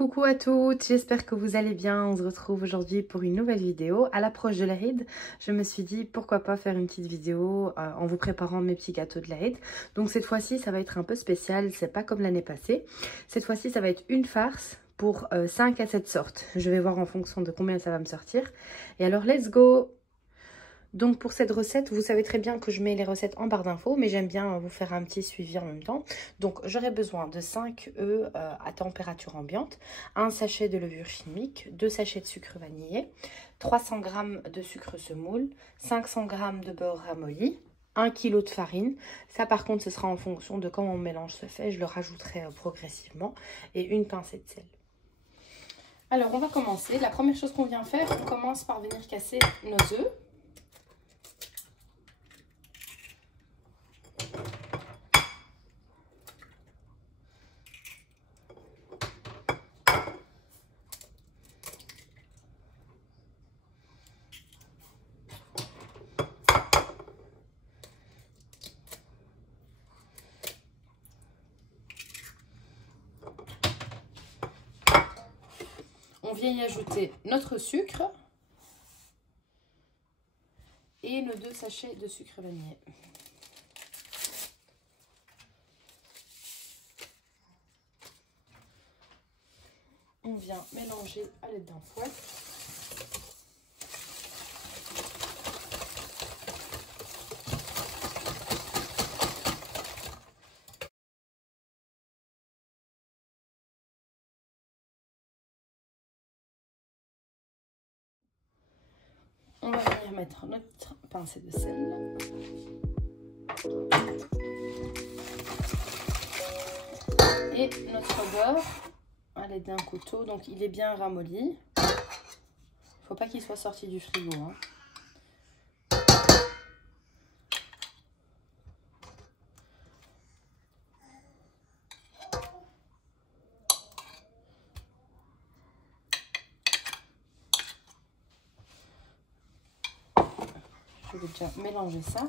Coucou à toutes, j'espère que vous allez bien. On se retrouve aujourd'hui pour une nouvelle vidéo. À l'approche de l'Aïd, je me suis dit pourquoi pas faire une petite vidéo en vous préparant mes petits gâteaux de l'Aïd. Donc cette fois-ci, ça va être un peu spécial, c'est pas comme l'année passée. Cette fois-ci, ça va être une farce pour 5 à 7 sortes. Je vais voir en fonction de combien ça va me sortir. Et alors, let's go! Donc pour cette recette, vous savez très bien que je mets les recettes en barre d'infos, mais j'aime bien vous faire un petit suivi en même temps. Donc j'aurai besoin de 5 œufs à température ambiante, un sachet de levure chimique, 2 sachets de sucre vanillé, 300 g de sucre semoule, 500 g de beurre ramolli, 1 kg de farine. Ça par contre ce sera en fonction de comment mon mélange se fait, je le rajouterai progressivement, et une pincée de sel. Alors on va commencer. La première chose qu'on vient faire, on commence par venir casser nos œufs. On vient y ajouter notre sucre et nos 2 sachets de sucre vanillé. On vient mélanger à l'aide d'un fouet. On va venir mettre notre pincée de sel. Et notre beurre à l'aide d'un couteau. Donc il est bien ramolli. Il ne faut pas qu'il soit sorti du frigo, hein. Je vais déjà mélanger ça.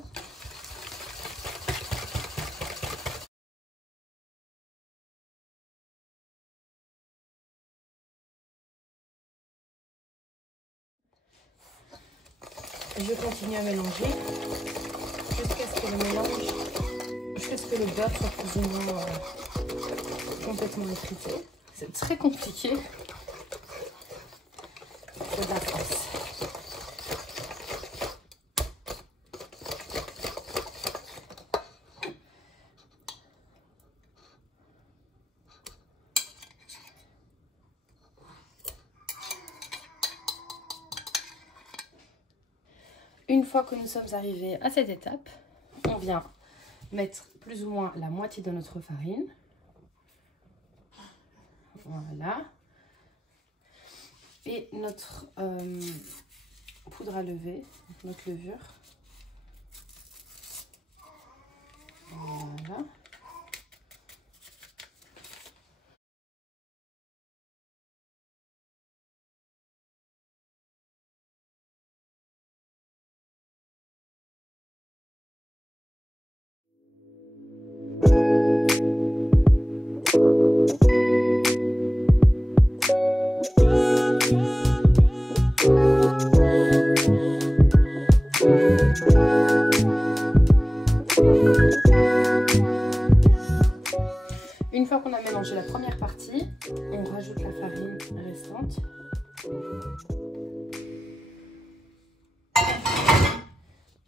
Je continue à mélanger jusqu'à ce que le beurre soit plus ou moins complètement effrité. C'est très compliqué. C'est de la France. Une fois que nous sommes arrivés à cette étape, on vient mettre plus ou moins la moitié de notre farine. Voilà. Et notre poudre à lever, notre levure. Voilà. Une fois qu'on a mélangé la première partie, on rajoute la farine restante.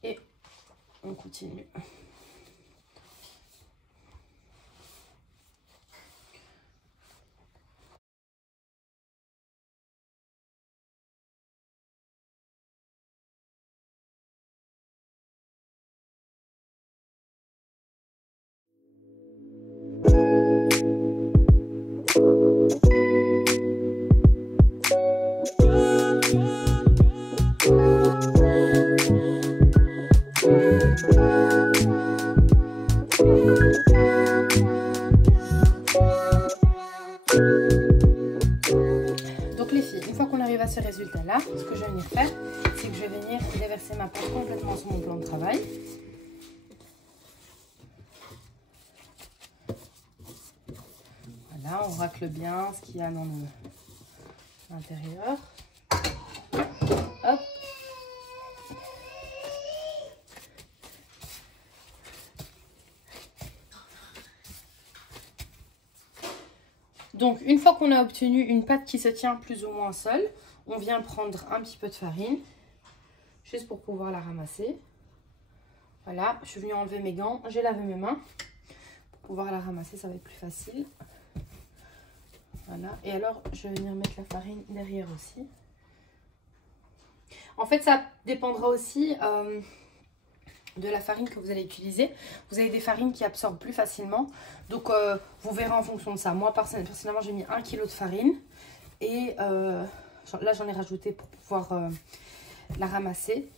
Et on continue. Donc les filles, une fois qu'on arrive à ce résultat-là, ce que je vais venir faire, c'est que je vais venir déverser ma pâte complètement sur mon plan de travail. Voilà. Voilà, on racle bien ce qu'il y a dans l'intérieur. Hop. Donc, une fois qu'on a obtenu une pâte qui se tient plus ou moins seule, on vient prendre un petit peu de farine, juste pour pouvoir la ramasser. Voilà, je suis venue enlever mes gants, j'ai lavé mes mains. Pour pouvoir la ramasser, ça va être plus facile. Voilà, et alors je vais venir mettre la farine derrière aussi. En fait, ça dépendra aussi de la farine que vous allez utiliser. Vous avez des farines qui absorbent plus facilement. Donc, vous verrez en fonction de ça. Moi, personnellement, j'ai mis 1 kg de farine. Et là, j'en ai rajouté pour pouvoir la ramasser.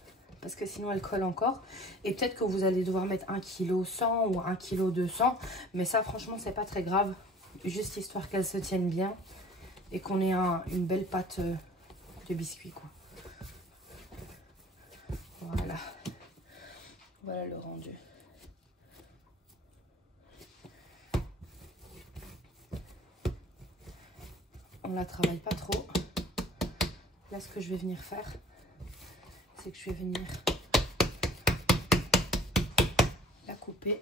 Parce que sinon, elle colle encore. Et peut-être que vous allez devoir mettre 1 kg 100 ou 1 kg 200. Mais ça, franchement, c'est pas très grave. Juste histoire qu'elle se tienne bien. Et qu'on ait une belle pâte de biscuit, quoi. Voilà. Voilà le rendu. On la travaille pas trop. Là, ce que je vais venir faire, c'est que je vais venir la couper.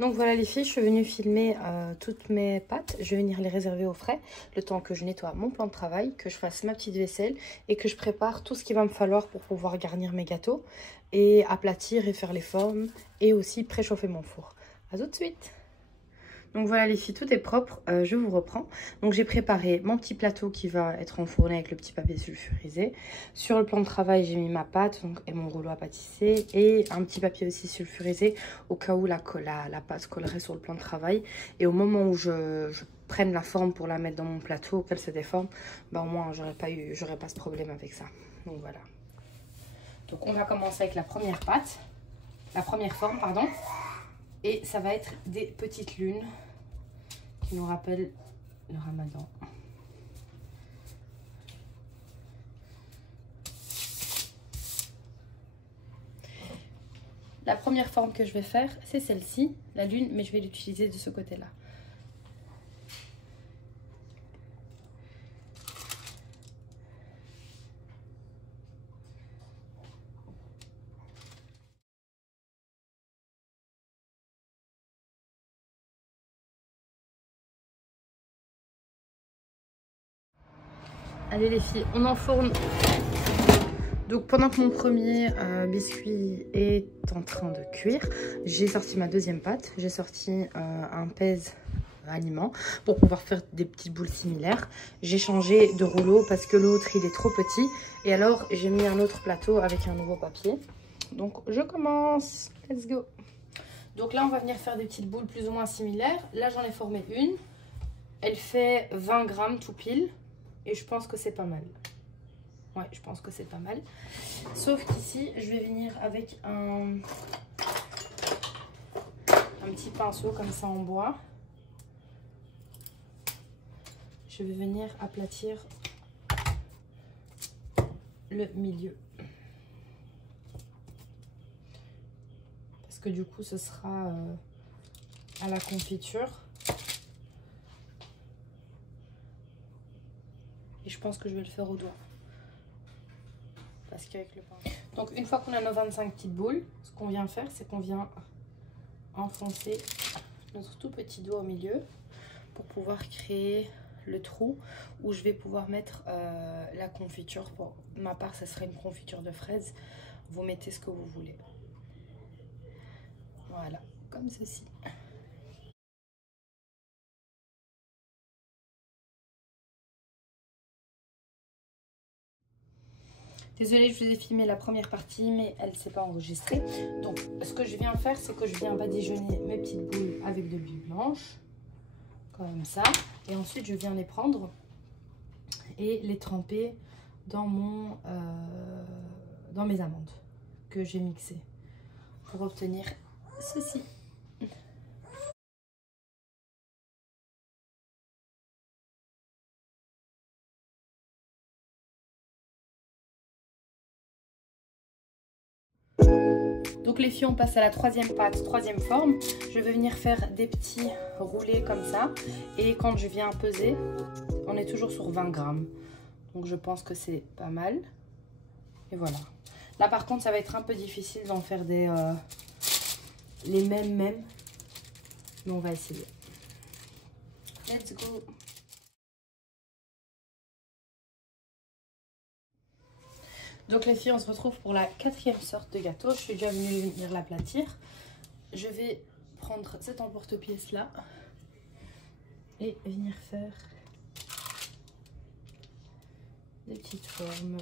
Donc voilà les filles, je suis venue filmer toutes mes pâtes. Je vais venir les réserver au frais, le temps que je nettoie mon plan de travail, que je fasse ma petite vaisselle et que je prépare tout ce qu'il va me falloir pour pouvoir garnir mes gâteaux et aplatir et faire les formes et aussi préchauffer mon four. A tout de suite. Donc voilà les filles, tout est propre, je vous reprends. Donc j'ai préparé mon petit plateau qui va être enfourné avec le petit papier sulfurisé. Sur le plan de travail, j'ai mis ma pâte et mon rouleau à pâtisser et un petit papier aussi sulfurisé au cas où la pâte collerait sur le plan de travail. Et au moment où je prenne la forme pour la mettre dans mon plateau, qu'elle se déforme, bah au moins j'aurais pas ce problème avec ça. Donc voilà. Donc on va commencer avec la première forme, pardon. Et ça va être des petites lunes qui nous rappellent le ramadan. La première forme que je vais faire, c'est celle-ci, la lune, mais je vais l'utiliser de ce côté-là. Allez les filles, on enfourne. Donc pendant que mon premier biscuit est en train de cuire, j'ai sorti ma deuxième pâte. J'ai sorti un pèse aliment pour pouvoir faire des petites boules similaires. J'ai changé de rouleau parce que l'autre il est trop petit. Et alors j'ai mis un autre plateau avec un nouveau papier. Donc je commence. Let's go. Donc là on va venir faire des petites boules plus ou moins similaires. Là j'en ai formé une. Elle fait 20 grammes tout pile. Et je pense que c'est pas mal. Ouais, je pense que c'est pas mal. Sauf qu'ici, je vais venir avec un petit pinceau comme ça en bois. Je vais venir aplatir le milieu. Parce que du coup, ce sera à la confiture. Et je pense que je vais le faire au doigt. Parce qu'avec le pinceau. Donc une fois qu'on a nos 25 petites boules, ce qu'on vient faire, c'est qu'on vient enfoncer notre tout petit doigt au milieu pour pouvoir créer le trou où je vais pouvoir mettre la confiture. Pour ma part, ça serait une confiture de fraises. Vous mettez ce que vous voulez. Voilà, comme ceci. Désolée, je vous ai filmé la première partie, mais elle ne s'est pas enregistrée. Donc, ce que je viens faire, c'est que je viens badigeonner mes petites boules avec de l'huile blanche, comme ça. Et ensuite, je viens les prendre et les tremper dans dans mes amandes que j'ai mixées pour obtenir ceci. Donc les filles, on passe à la troisième pâte, troisième forme. Je vais venir faire des petits roulés comme ça. Et quand je viens peser, on est toujours sur 20 grammes. Donc je pense que c'est pas mal. Et voilà. Là par contre, ça va être un peu difficile d'en faire les mêmes. Mais on va essayer. Let's go! Donc les filles, on se retrouve pour la quatrième sorte de gâteau. Je suis déjà venue venir l'aplatir. Je vais prendre cet emporte-pièce là et venir faire des petites formes.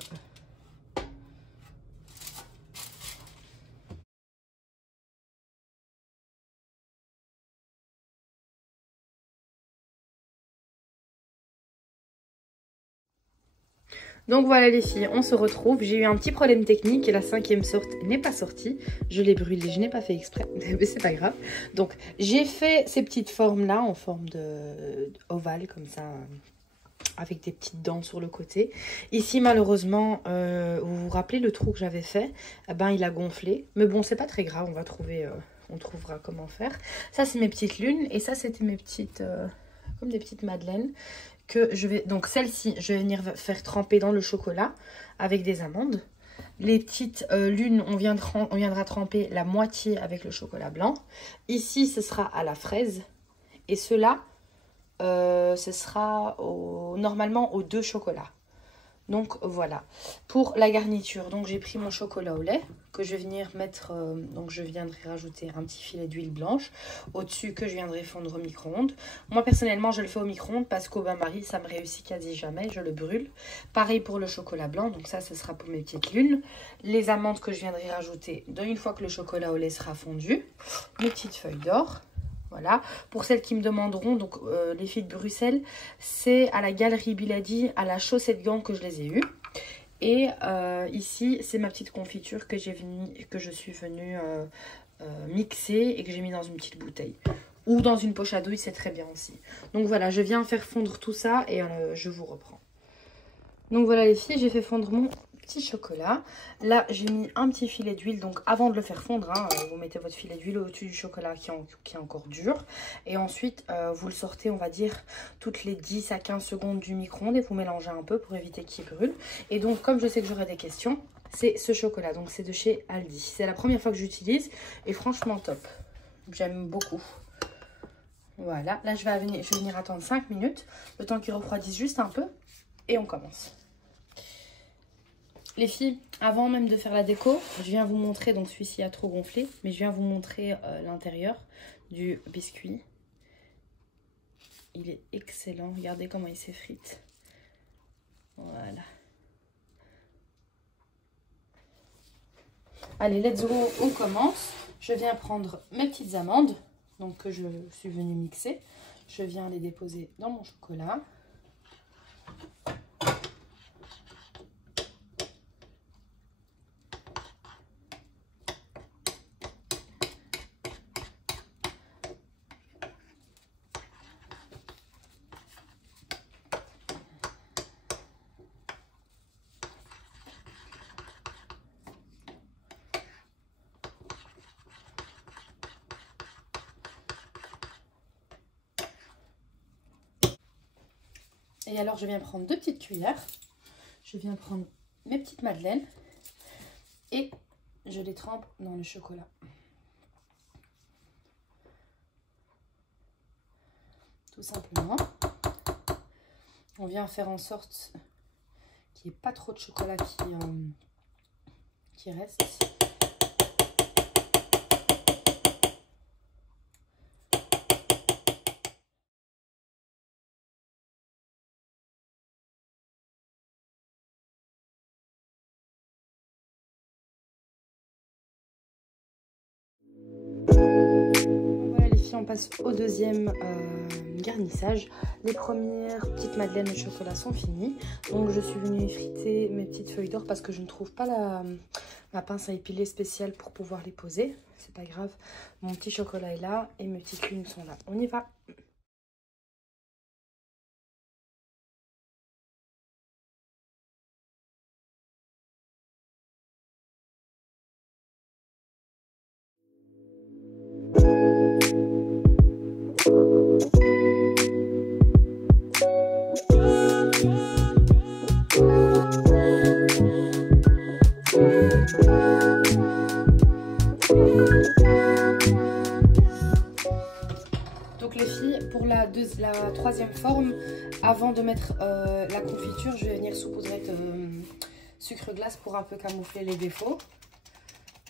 Donc voilà les filles, on se retrouve. J'ai eu un petit problème technique et la cinquième sorte n'est pas sortie. Je l'ai brûlée, je n'ai pas fait exprès, mais c'est pas grave. Donc j'ai fait ces petites formes là en forme de ovale comme ça, avec des petites dents sur le côté. Ici malheureusement, vous vous rappelez le trou que j'avais fait, eh ben, il a gonflé. Mais bon, c'est pas très grave, on va trouver, on trouvera comment faire. Ça c'est mes petites lunes et ça c'était mes petites, comme des petites madeleines. Que je vais, donc celle-ci, je vais venir faire tremper dans le chocolat avec des amandes. Les petites lunes, on viendra tremper la moitié avec le chocolat blanc. Ici, ce sera à la fraise. Et cela, ce sera normalement aux 2 chocolats. Donc voilà, pour la garniture, donc j'ai pris mon chocolat au lait que je vais venir mettre, donc je viendrai rajouter un petit filet d'huile blanche au-dessus que je viendrai fondre au micro-ondes. Moi personnellement je le fais au micro-ondes parce qu'au bain-marie ça me réussit quasi jamais, je le brûle. Pareil pour le chocolat blanc, donc ça ce sera pour mes petites lunes. Les amandes que je viendrai rajouter une fois que le chocolat au lait sera fondu. Mes petites feuilles d'or. Voilà, pour celles qui me demanderont, donc les filles de Bruxelles, c'est à la Galerie Bilady, à la Chaussette-Gants que je les ai eues. Et ici, c'est ma petite confiture que je suis venue mixer et que j'ai mis dans une petite bouteille. Ou dans une poche à douille, c'est très bien aussi. Donc voilà, je viens faire fondre tout ça et je vous reprends. Donc voilà les filles, j'ai fait fondre mon petit chocolat. Là, j'ai mis un petit filet d'huile. Donc avant de le faire fondre, hein, vous mettez votre filet d'huile au-dessus du chocolat qui est encore dur. Et ensuite, vous le sortez, on va dire, toutes les 10 à 15 secondes du micro-ondes et vous mélangez un peu pour éviter qu'il brûle. Et donc, comme je sais que j'aurai des questions, c'est ce chocolat. Donc c'est de chez Aldi. C'est la première fois que j'utilise et franchement top. J'aime beaucoup. Voilà, là je vais venir attendre 5 minutes, le temps qu'il refroidisse juste un peu et on commence. Les filles, avant même de faire la déco, je viens vous montrer, donc celui-ci a trop gonflé, mais je viens vous montrer l'intérieur du biscuit. Il est excellent, regardez comment il s'effrite. Voilà. Allez, let's go, on commence. Je viens prendre mes petites amandes, donc que je suis venue mixer. Je viens les déposer dans mon chocolat. Et alors, je viens prendre 2 petites cuillères. Je viens prendre mes petites madeleines et je les trempe dans le chocolat. Tout simplement. On vient faire en sorte qu'il n'y ait pas trop de chocolat qui reste. Voilà les filles, on passe au deuxième garnissage. Les premières petites madeleines au chocolat sont finies. Donc je suis venue effriter mes petites feuilles d'or parce que je ne trouve pas ma pince à épiler spéciale pour pouvoir les poser. C'est pas grave, mon petit chocolat est là et mes petites lunes sont là. On y va! la troisième forme, avant de mettre la confiture, je vais venir saupoudrer de sucre glace pour un peu camoufler les défauts.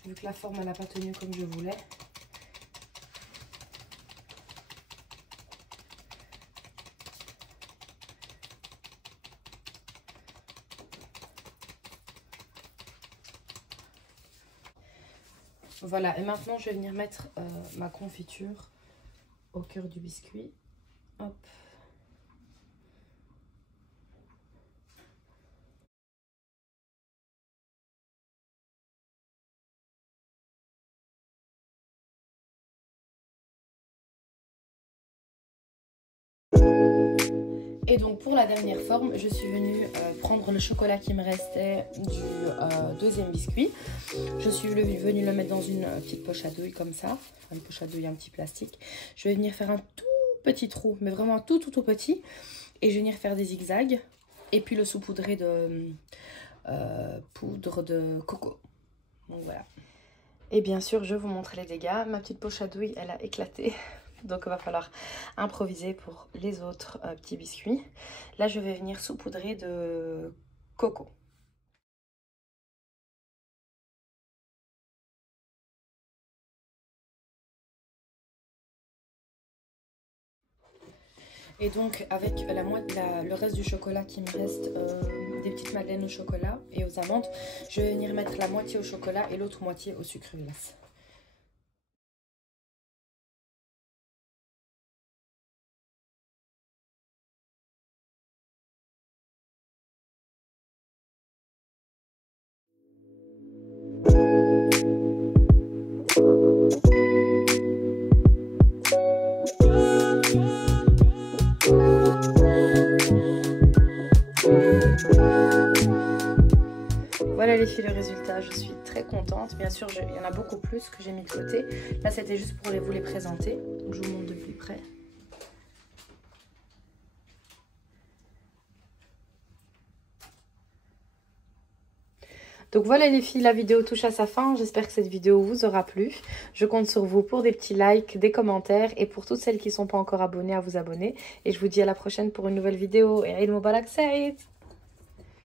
Vu que la forme elle n'a pas tenu comme je voulais. Voilà, et maintenant je vais venir mettre ma confiture au cœur du biscuit. Hop. Et donc pour la dernière forme, je suis venue prendre le chocolat qui me restait du deuxième biscuit. Je suis venue le mettre dans une petite poche à douille comme ça. Enfin, une poche à douille, un petit plastique. Je vais venir faire un tout petit trou, mais vraiment tout petit. Et je vais venir faire des zigzags. Et puis le saupoudrer de poudre de coco. Donc voilà. Et bien sûr, je vous montre les dégâts. Ma petite poche à douille, elle a éclaté. Donc il va falloir improviser pour les autres petits biscuits. Là, je vais venir saupoudrer de coco. Et donc avec le reste du chocolat qui me reste, des petites madeleines au chocolat et aux amandes, je vais venir mettre la moitié au chocolat et l'autre moitié au sucre glace. Voilà les filles, le résultat, je suis très contente. Bien sûr, il y en a beaucoup plus que j'ai mis de côté. Là, c'était juste pour vous les présenter. Donc, je vous montre de plus près. Donc voilà les filles, la vidéo touche à sa fin. J'espère que cette vidéo vous aura plu. Je compte sur vous pour des petits likes, des commentaires et pour toutes celles qui ne sont pas encore abonnées à vous abonner. Et je vous dis à la prochaine pour une nouvelle vidéo. Et Eid Mubarak Saïd!